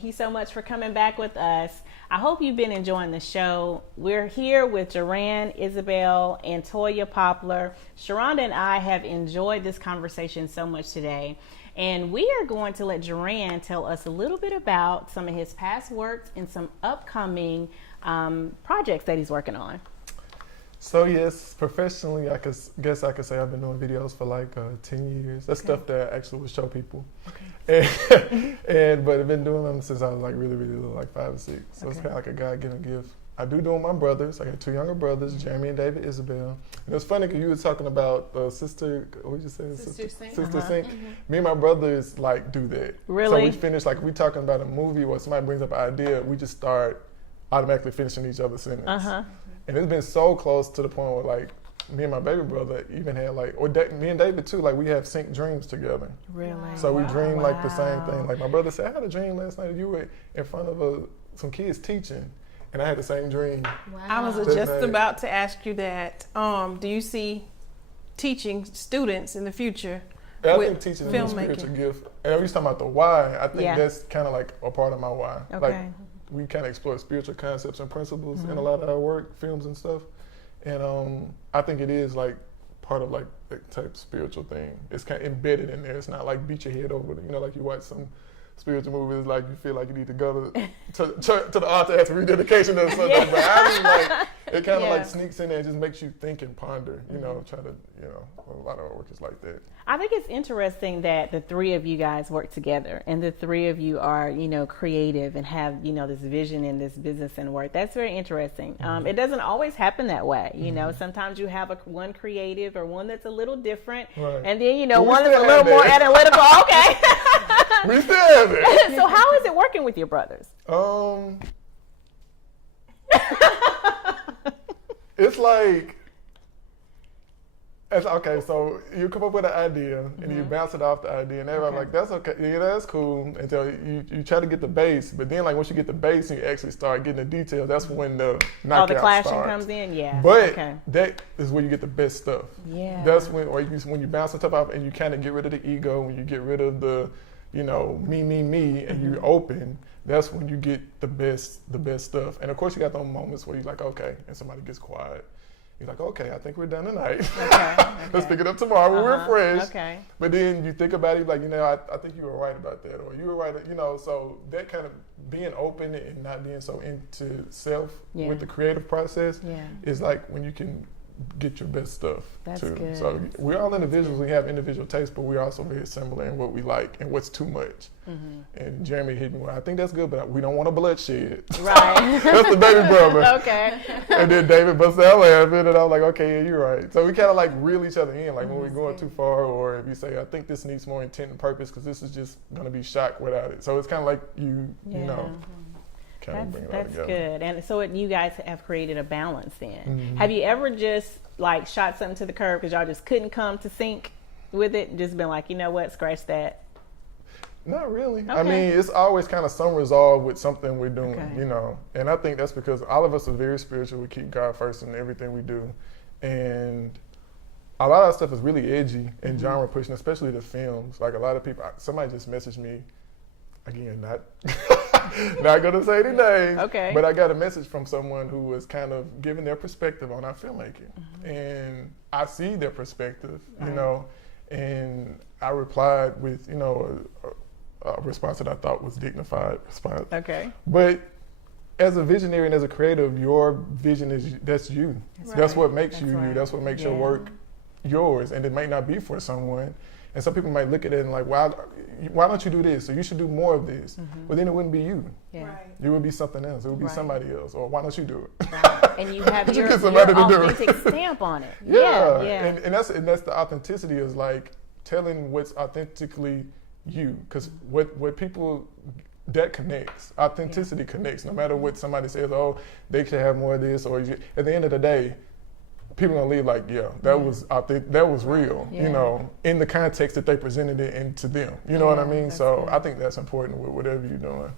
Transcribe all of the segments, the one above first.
Thank you so much for coming back with us. I hope you've been enjoying the show. We're here with Jurian, Isabelle, and Toya Poplar. Sharonda and I have enjoyed this conversation so much today. And we are going to let Jurian tell us a little bit about some of his past works and some upcoming projects that he's working on. So yes, professionally, I guess I could say I've been doing videos for like 10 years. That's stuff that I actually would show people. But I've been doing them since I was like really little, like 5 or 6. So it's kind of like a God-given gift. I do them with my brothers. I got 2 younger brothers, Jeremy and David, Isabelle. And it's funny because you were talking about sister, what did you say? Sister Sync. Sister Sync. Me and my brothers like do that. Really? So we finish, like we talking about a movie or somebody brings up an idea, we just start automatically finishing each other's sentence. And it's been so close to the point where like me and my baby brother even had like, me and David too, like we have sync dreams together. Really? So we dream like the same thing. Like my brother said, I had a dream last night. You were in front of some kids teaching, and I had the same dream. Wow. I was just about to ask you that. Do you see teaching students in the future? I think teaching is a spiritual gift. And we was talking about the why. I think that's kind of like a part of my why. Okay. Like we kind of explore spiritual concepts and principles in a lot of our work, films and stuff. And I think it is like part of like that type of spiritual thing. It's kind of embedded in there. It's not like beat your head over it. You know, like you watch some spiritual movies, like you feel like you need to go to the altar after rededication or something. But I mean, like it kind of like sneaks in there and just makes you think and ponder. You know, try to a lot of our work is like that. I think it's interesting that the 3 of you guys work together and the 3 of you are, creative and have, this vision in this business and work. That's very interesting. It doesn't always happen that way. Sometimes you have one creative or one that's a little different. Right. And then, one that's a little more analytical. Okay. We still have it. So how is it working with your brothers? It's like, okay, so you come up with an idea and you bounce it off the idea, and everybody's like, that's okay, yeah, that's cool, until you try to get the base, but then like once you get the base and you actually start getting the details, that's when the knockout the clashing starts. comes in, yeah. But that is where you get the best stuff. Yeah. That's when you bounce on top of it and you kind of get rid of the ego, when you get rid of the, me, and you open, that's when you get the best stuff. And of course you got those moments where you're like, okay, and somebody gets quiet. You're like, okay, I think we're done tonight. Okay. Let's pick it up tomorrow when we're fresh. Okay. But then you think about it, like, I think you were right about that, or you were right, so that kind of being open and not being so into self with the creative process is like when you can get your best stuff too. Good. So we're all individuals. We have individual tastes, but we're also very similar in what we like and what's too much. And Jeremy hit me with, I think that's good, but we don't want a bloodshed. Right. That's the baby brother. Okay. And then David busted out laughing, and I was like, okay, yeah, you're right. So we kind of like reel each other in, like when we're going too far, or if you say, I think this needs more intent and purpose because this is just going to be shock without it. So it's kind of like you know. That's good. And so you guys have created a balance then. Have you ever just like shot something to the curb because y'all just couldn't come to sync with it? Just been like, you know what, scratch that? Not really. Okay. I mean, it's always kind of some resolve with something we're doing, And I think that's because all of us are very spiritual. We keep God first in everything we do. And a lot of stuff is really edgy and genre pushing, especially the films. Like a lot of people, somebody just messaged me, again, not going to say any names, but I got a message from someone who was kind of giving their perspective on our filmmaking. And I see their perspective, and I replied with, a response that I thought was dignified response. Okay. But as a visionary and as a creative, your vision that's you. Right. That's what makes you you. That's what makes your work yours. And it might not be for someone. And some people might look at it and like, why don't you do this? Or you should do more of this. But then it wouldn't be you. Yeah. Right. It would be something else. It would be somebody else. Or why don't you do it? Right. And you have your authentic stamp on it. Yeah. And that's the authenticity, is like telling what's authentically you. Because what people, that connects. Authenticity connects. No matter what somebody says, oh, they should have more of this. Or at the end of the day, people are gonna leave like, that was real, in the context that they presented it into them. You know what I mean? So good. I think that's important with whatever you're doing.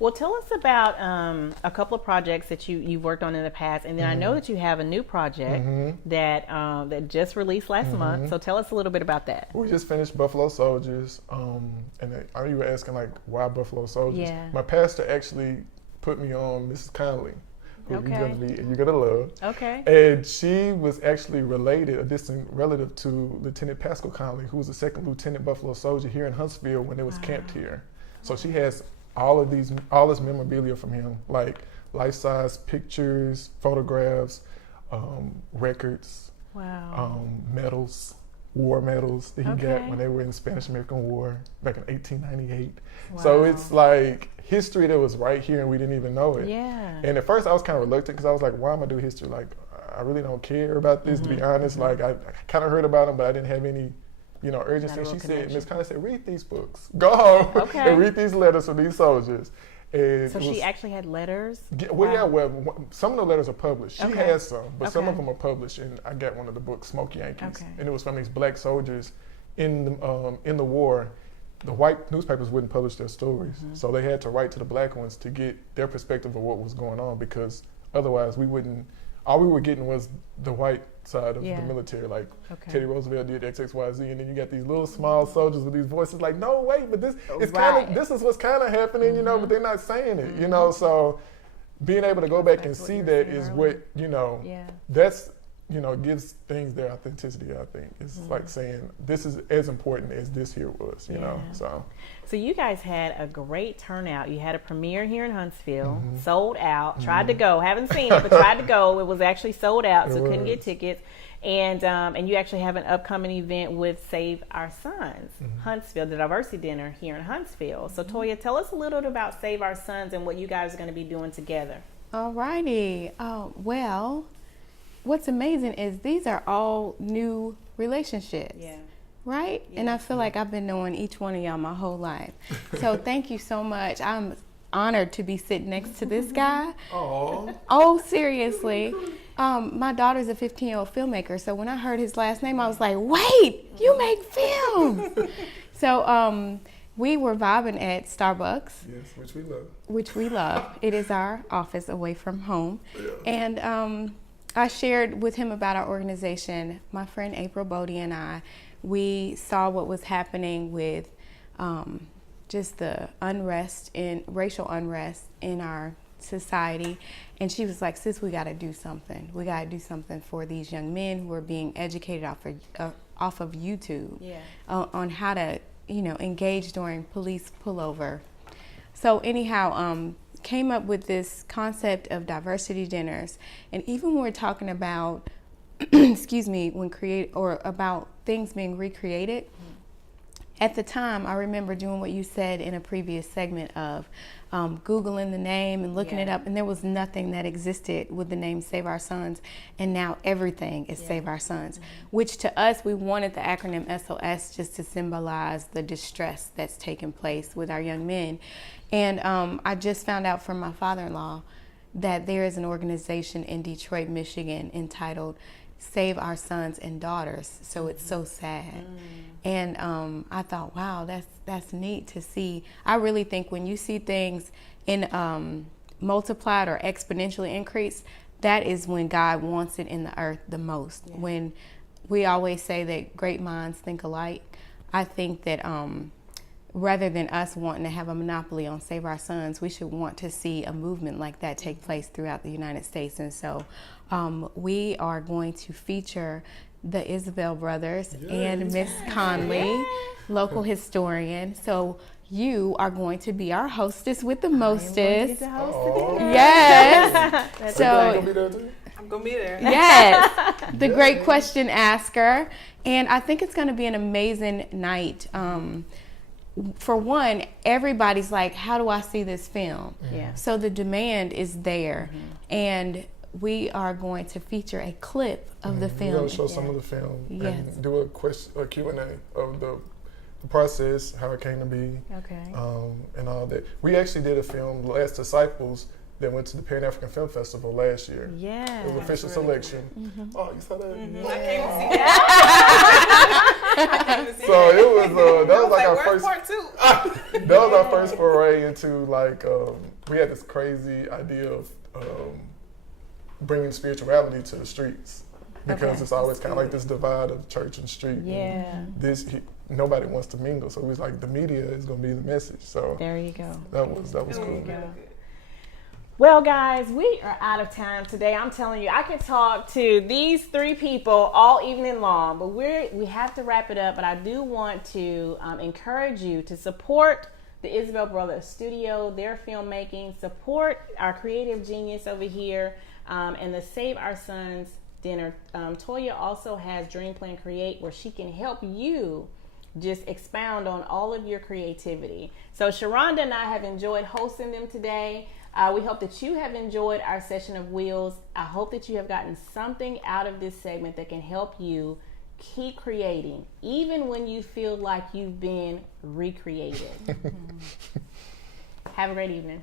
Well, tell us about a couple of projects that you've worked on in the past, and then I know that you have a new project that just released last month. So tell us a little bit about that. We just finished Buffalo Soldiers, and you were asking like why Buffalo Soldiers? Yeah. My pastor actually put me on Mrs. Conley, who Okay. you're gonna love. Okay. And she was actually related, a distant relative to Lieutenant Pascal Conley, who was the second lieutenant Buffalo Soldier here in Huntsville when they was camped here. So she has all this memorabilia from him, like life-size pictures, photographs, records, Wow. medals, war medals that he got Okay. when they were in the Spanish-American War back in 1898. Wow. So it's like history that was right here and we didn't even know it. Yeah. And at first I was kind of reluctant because I was like, why am I doing history? Like, I really don't care about this, to be honest. Like, I kind of heard about him, but I didn't have any, urgency. Not a real She said, connection. Miss Conley said, read these books. Go home Okay. and read these letters from these soldiers. And So it she was- actually had letters? some of the letters are published. She Okay. has some, but some Okay. of them are published. And I got one of the books, Smoky Yankees, Okay. and it was from these black soldiers in the war. The white newspapers wouldn't publish their stories, so they had to write to the black ones to get their perspective of what was going on, because otherwise we wouldn't. All we were getting was the white side of Yeah. the military, like Okay. Teddy Roosevelt did XXYZ, and then you got these little small soldiers with these voices like, no, wait, but this is Right. this is what's kind of happening, but they're not saying it, So being able to go back and That's what see you were that saying is earlier. what Yeah. that's gives things their authenticity. I think it's like saying this is as important as this here was, Yeah. So So you guys had a great turnout. You had a premiere here in Huntsville, sold out. Tried to go, haven't seen it, but tried to go. It was actually sold out, so It couldn't get was. tickets. And you actually have an upcoming event with Save Our Sons, Huntsville, the diversity dinner here in Huntsville. So Toya, tell us a little bit about Save Our Sons and what you guys are going to be doing together. Alrighty. Well, what's amazing is these are all new relationships. Right? And I feel like I've been knowing each one of y'all my whole life. So thank you so much. I'm honored to be sitting next to this guy. Oh, seriously. My daughter's a 15-year-old filmmaker, so when I heard his last name, I was like, wait, you make films. So we were vibing at Starbucks. yes, which we love. Which we love. It is our office away from home. And I shared with him about our organization. My friend April Bodie and I, we saw what was happening with just the racial unrest in our society. And she was like, sis, we got to do something. We got to do something for these young men who are being educated off of YouTube on how to, engage during police pullover. So anyhow, came up with this concept of diversity dinners. And even when we're talking about, about things being recreated, at the time, I remember doing what you said in a previous segment of Googling the name and looking it up, and there was nothing that existed with the name Save Our Sons, and now everything is Save Our Sons, which to us, we wanted the acronym SOS just to symbolize the distress that's taking place with our young men. And I just found out from my father-in-law that there is an organization in Detroit, Michigan entitled Save Our Sons and Daughters. So it's so sad. And I thought, wow, that's neat to see. I really think when you see things in multiplied or exponentially increased, that is when God wants it in the earth the most. When we always say that great minds think alike, I think that rather than us wanting to have a monopoly on Save Our Sons, we should want to see a movement like that take place throughout the United States. And so we are going to feature the Isabelle brothers and Miss Conley, local historian. So you are going to be our hostess with the mostest. Yes. So Be there too? I'm gonna be there. yes, the great question asker. And I think it's going to be an amazing night. For one, everybody's like, how do I see this film? So the demand is there. And we are going to feature a clip of the We're film. going to show some of the film Yes. and do a Q&A of the process, how it came to be, Okay. and all that. We actually did a film, Last Disciples, that went to the Pan-African Film Festival last year. Yeah. It was official selection. Oh, you saw that? I came to see that. I came to see So it was that was like our where's first part two? that was our first foray into like we had this crazy idea of bringing spirituality to the streets, because it's always kind of like this divide of church and street. Yeah. And nobody wants to mingle, so it was like the media is going to be the message. So There you go. that was cool. Well, guys, we are out of time today. I'm telling you, I could talk to these three people all evening long, but we have to wrap it up. But I do want to encourage you to support the Isabelle Brothers Studio, their filmmaking, support our creative genius over here, and the Save Our Sons dinner. Toya also has Dream Plan Create, where she can help you just expound on all of your creativity. So Sharonda and I have enjoyed hosting them today. We hope that you have enjoyed our session of Wheels. I hope that you have gotten something out of this segment that can help you keep creating, even when you feel like you've been recreated. Have a great evening.